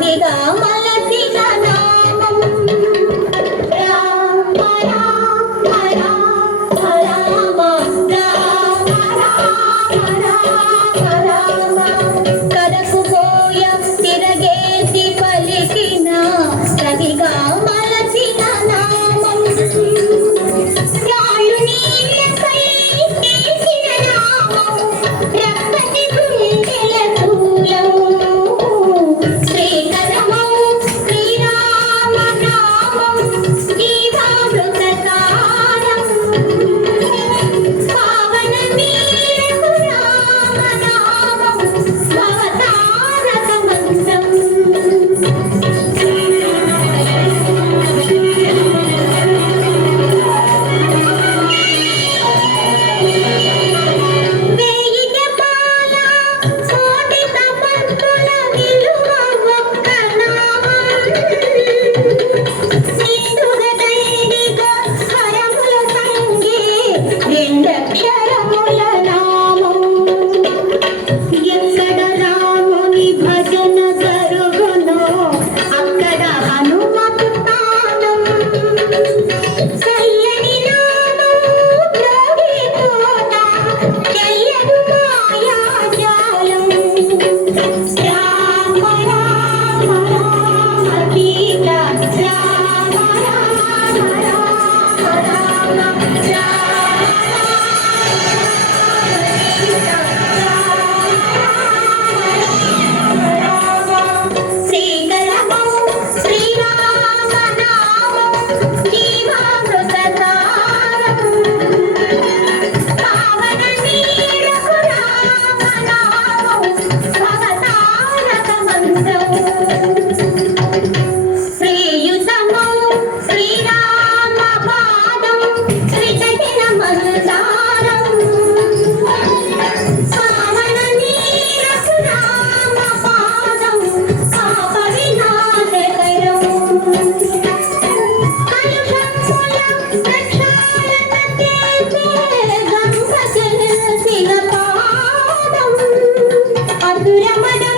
你的 đỡ. need to മധുരമന